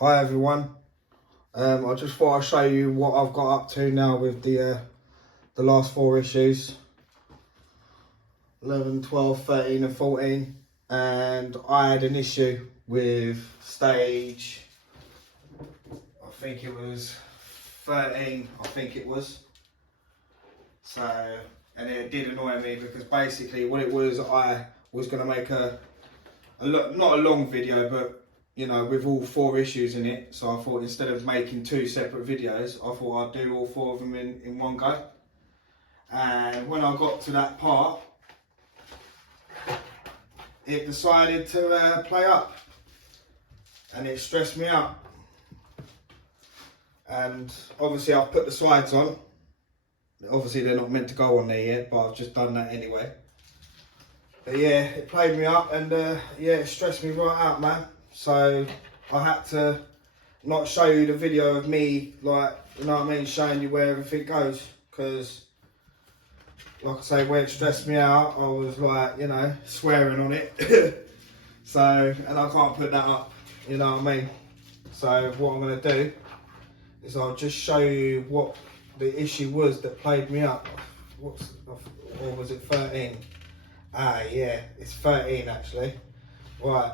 Hi everyone. I just thought I'd show you what I've got up to now with the last 4 issues. 11, 12, 13 and 14. And I had an issue with stage, I think it was 13, I think it was. So, and it did annoy me because basically what it was, I was going to make not a long video, but you know, with all 4 issues in it. So I thought instead of making 2 separate videos, I thought I'd do all 4 of them in one go. And when I got to that part, it decided to play up. And it stressed me out. And obviously I've put the sides on. Obviously they're not meant to go on there yet, but I've just done that anyway. But yeah, it played me up and yeah, it stressed me right out, man. So I had to not show you the video of me, like, you know what I mean, showing you where everything goes. Because, like I say, where it stressed me out, I was like, you know, swearing on it. So, and I can't put that up, you know what I mean. So what I'm going to do is I'll just show you what the issue was that played me up. Or was it 13? Ah, yeah, it's 13 actually. Right.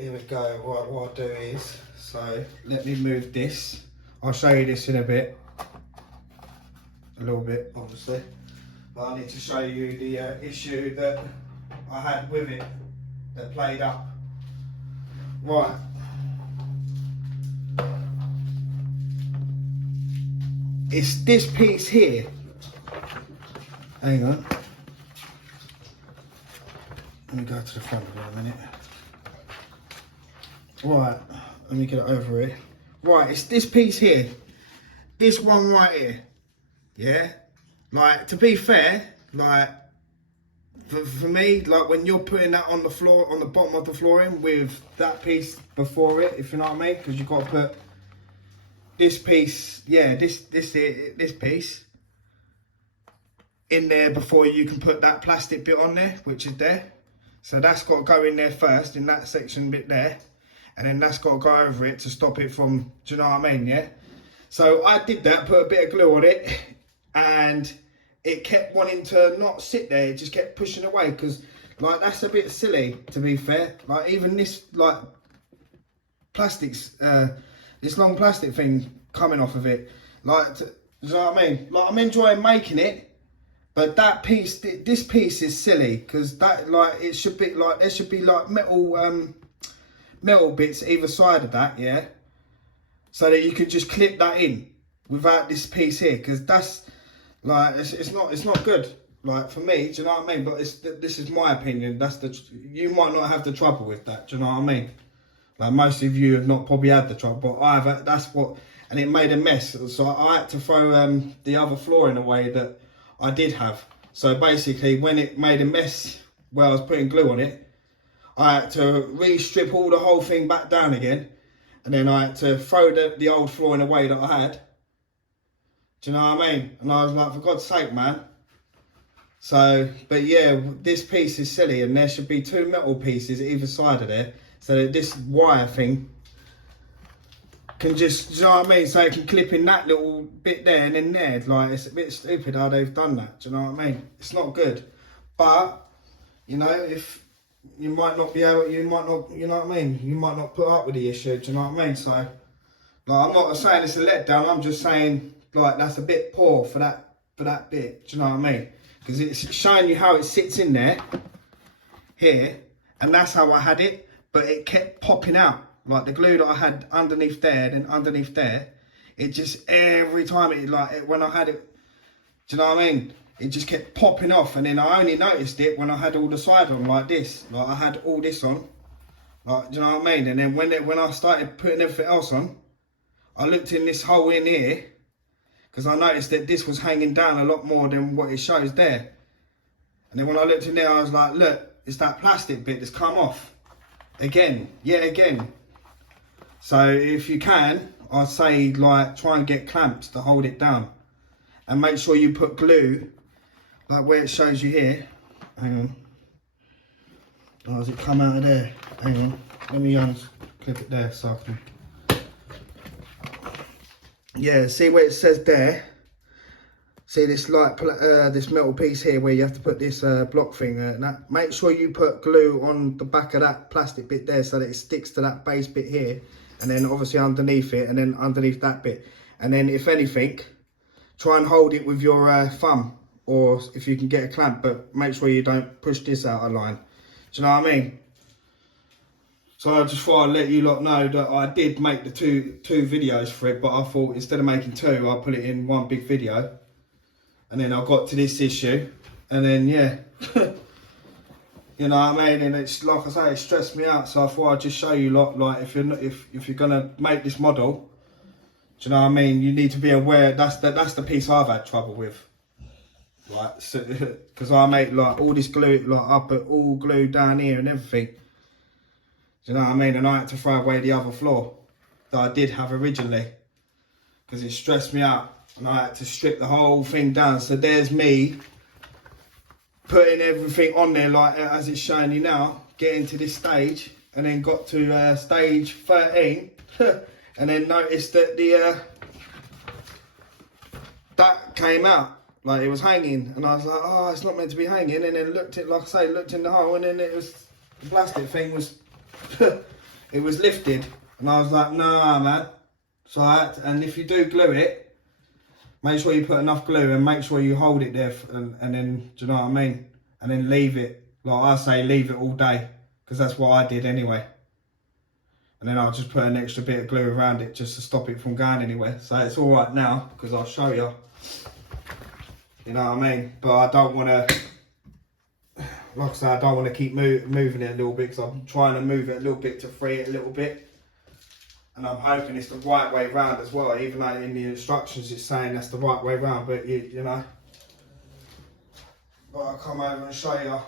Here we go. What I'll do is, so let me move this. I'll show you this in a bit. A little bit, obviously. But I need to show you the issue that I had with it that played up. Right. It's this piece here. Hang on. Let me go to the front of it a minute. Right, let me get it over here. Right, it's this piece here. This one right here. Yeah? Like, to be fair, like, for me, like, when you're putting that on the floor, on the bottom of the flooring with that piece before it, if you know what I mean, because you've got to put this piece, yeah, this piece in there before you can put that plastic bit on there, which is there. So that's got to go in there first, in that section bit there. And then that's got to go over it to stop it from, do you know what I mean, yeah? So I did that, put a bit of glue on it, and it kept wanting to not sit there, it just kept pushing away, because, like, that's a bit silly, to be fair. Like, even this, like, plastics, this long plastic thing coming off of it, like, do you know what I mean? Like, I'm enjoying making it, but that piece, this piece is silly, because that, like, it should be, like, there should be, like, metal bits either side of that, yeah, so that you could just clip that in without this piece here, because that's like it's not good, like, for me, do you know what I mean? But this is my opinion. You might not have the trouble with that, do you know what I mean? Like, most of you have not probably had the trouble, but I've. That's what, and it made a mess, so I had to throw the other flooring away that I did have. So basically, when it made a mess where I was putting glue on it, I had to re-strip all the whole thing back down again, and then I had to throw the old flooring away that I had. Do you know what I mean? And I was like, for God's sake, man. So, but yeah, this piece is silly, and there should be 2 metal pieces either side of there, so that this wire thing can just, do you know what I mean? So it can clip in that little bit there and then there. Like, it's a bit stupid how they've done that. Do you know what I mean? It's not good. But, you know, if you might not be able, you might not, you know what I mean? You might not put up with the issue, do you know what I mean? So, like, I'm not saying it's a letdown, I'm just saying, like, that's a bit poor for that bit, do you know what I mean? Because it's showing you how it sits in there, here, and that's how I had it, but it kept popping out. Like, the glue that I had underneath there, then underneath there, it just, every time when I had it, do you know what I mean? It just kept popping off, and then I only noticed it when I had all the side on like this. Like, I had all this on, like, do you know what I mean? And then when I started putting everything else on, I looked in this hole in here, because I noticed that this was hanging down a lot more than what it shows there. And then when I looked in there, I was like, look, it's that plastic bit that's come off. Again, yet again. So if you can, I'd say, like, try and get clamps to hold it down. And make sure you put glue, like where it shows you here. Hang on. Oh, has it come out of there? Hang on, let me clip it there so I can... Yeah, see where it says there? See this this metal piece here where you have to put this block thing and that. Make sure you put glue on the back of that plastic bit there so that it sticks to that base bit here, and then obviously underneath it, and then underneath that bit. And then if anything, try and hold it with your thumb, or if you can get a clamp, but make sure you don't push this out of line. Do you know what I mean? So I just thought I'd let you lot know that I did make the two videos for it, but I thought instead of making two, I'll put it in one big video. And then I got to this issue, and then yeah, you know what I mean. And it's like I say, it stressed me out. So I thought I'd just show you lot, like if you're gonna make this model, do you know what I mean? You need to be aware that's the piece I've had trouble with, like, so, because I make like all this glue, like I put all glue down here and everything. Do you know what I mean? And I had to throw away the other floor that I did have originally because it stressed me out. And I had to strip the whole thing down. So there's me putting everything on there like as it's showing you now, getting to this stage, and then got to stage 13 and then noticed that that came out, like it was hanging, and I was like, oh, it's not meant to be hanging. And then looked in the hole, and then it was, the plastic thing was it was lifted, and I was like, no man. So I had to, and if you do glue it, make sure you put enough glue and make sure you hold it there, and then, do you know what I mean? And then leave it, like I say, leave it all day, because that's what I did anyway. And then I'll just put an extra bit of glue around it just to stop it from going anywhere. So it's all right now, because I'll show you. You know what I mean? But I don't want to, like I say, I don't want to keep moving it a little bit, because I'm trying to move it a little bit to free it a little bit. And I'm hoping it's the right way round as well, even though in the instructions it's saying that's the right way round, but you know. But I'll come over and show you.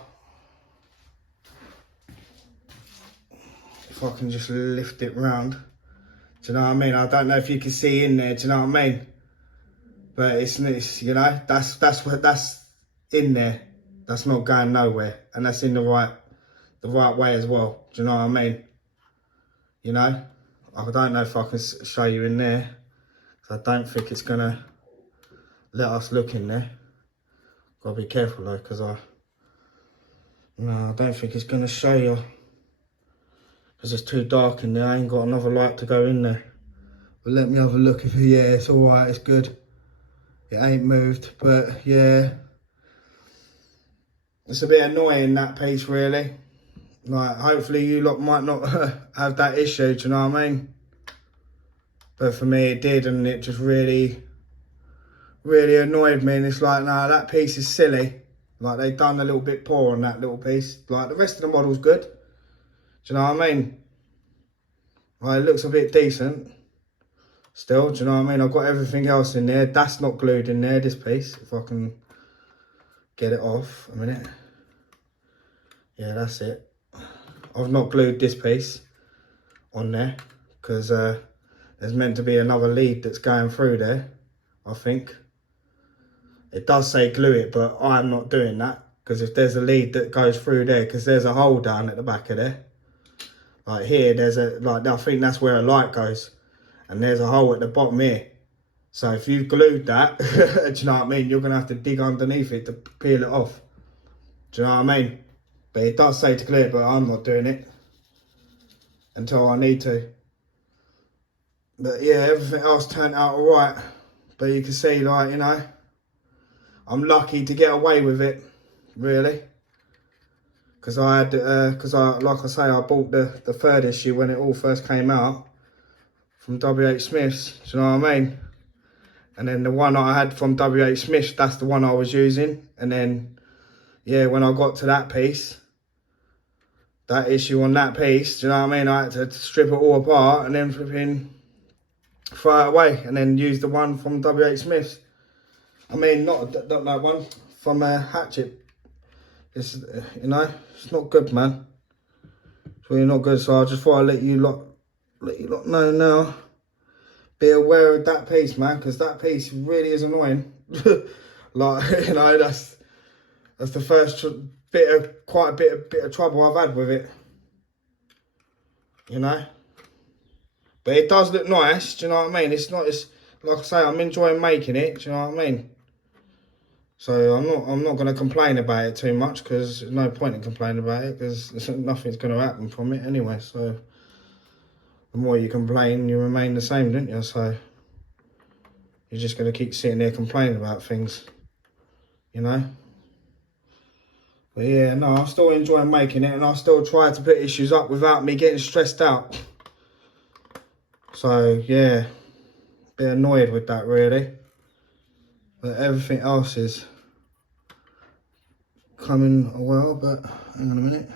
If I can just lift it round. Do you know what I mean? I don't know if you can see in there, do you know what I mean? But it's you know, that's in there. That's not going nowhere. And that's in the right way as well. Do you know what I mean? You know? I don't know if I can show you in there, because I don't think it's gonna let us look in there. Gotta be careful though, because I don't think it's gonna show you, because it's too dark in there. I ain't got another light to go in there. But let me have a look. If yeah, it's all right, it's good. It ain't moved, but yeah, it's a bit annoying, that piece, really. Like, hopefully you lot might not have that issue, do you know what I mean? But for me it did, and it just really annoyed me. And it's like, no, that piece is silly. Like, they've done a little bit poor on that little piece. Like, the rest of the model's good. Do you know what I mean? Like, it looks a bit decent still, do you know what I mean? I've got everything else in there. That's not glued in there, this piece. If I can get it off a minute. Yeah, that's it. I've not glued this piece on there, because there's meant to be another lead that's going through there, I think. It does say glue it, but I'm not doing that, because if there's a lead that goes through there, because there's a hole down at the back of there. Like here, there's a, like, I think that's where a light goes, and there's a hole at the bottom here. So if you've glued that, do you know what I mean? You're going to have to dig underneath it to peel it off. Do you know what I mean? But it does say to glue it, but I'm not doing it until I need to. But yeah, everything else turned out alright. But you can see, like, you know, I'm lucky to get away with it, really. Because I had, like I say, I bought the third issue when it all first came out from W.H. Smith's, do you know what I mean? And then the one I had from W.H. Smith's, that's the one I was using. And then, yeah, when I got to that piece, that issue on that piece, do you know what I mean? I had to strip it all apart and then flipping throw it away, and then use the one from W.H. Smith's. I mean, not that one, from Hachette. It's, you know, it's not good, man. It's really not good. So I just thought I'd let you lot know now. Be aware of that piece, man, because that piece really is annoying. Like, you know, that's the first quite a bit of trouble I've had with it. You know? But it does look nice, do you know what I mean? It's like I say, I'm enjoying making it, do you know what I mean? So I'm not gonna complain about it too much, because there's no point in complaining about it, because nothing's gonna happen from it anyway. So the more you complain, you remain the same, don't you? So you're just gonna keep sitting there complaining about things, you know? But yeah, no, I'm still enjoying making it, and I still try to put issues up without me getting stressed out. So yeah, a bit annoyed with that really. But everything else is coming well, but hang on a minute.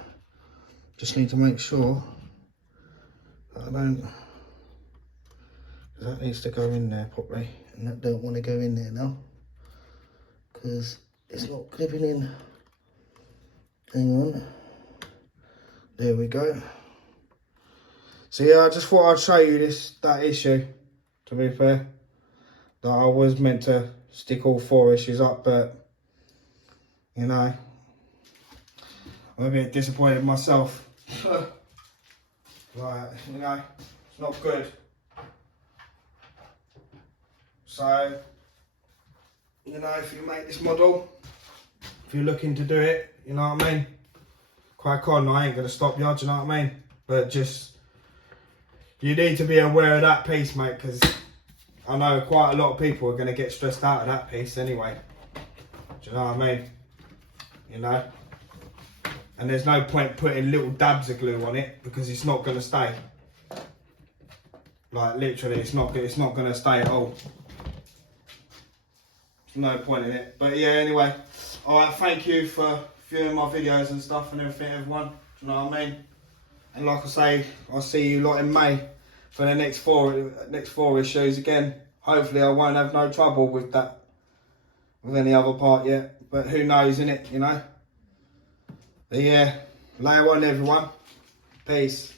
Just need to make sure that I don't, that needs to go in there properly, and that don't want to go in there now, because it's not clipping in. Hang on. There we go. So yeah, I just thought I'd show you that issue, to be fair. That I was meant to stick all 4 issues up, but you know, I'm a bit disappointed in myself. Like, you know, it's not good. So, you know, if you make this model, if you're looking to do it, you know what I mean? Crack on, I ain't gonna stop you, do you know what I mean? But just, you need to be aware of that piece, mate, because I know quite a lot of people are gonna get stressed out of that piece anyway. Do you know what I mean? You know? And there's no point putting little dabs of glue on it, because it's not gonna stay. Like literally, it's not gonna stay at all. There's no point in it. But yeah, anyway. Alright, thank you for viewing my videos and stuff and everything, everyone. Do you know what I mean? And like I say, I'll see you lot in May for the next four issues again. Hopefully I won't have no trouble with that, with any other part yet. But who knows, innit, you know? But yeah, later on everyone. Peace.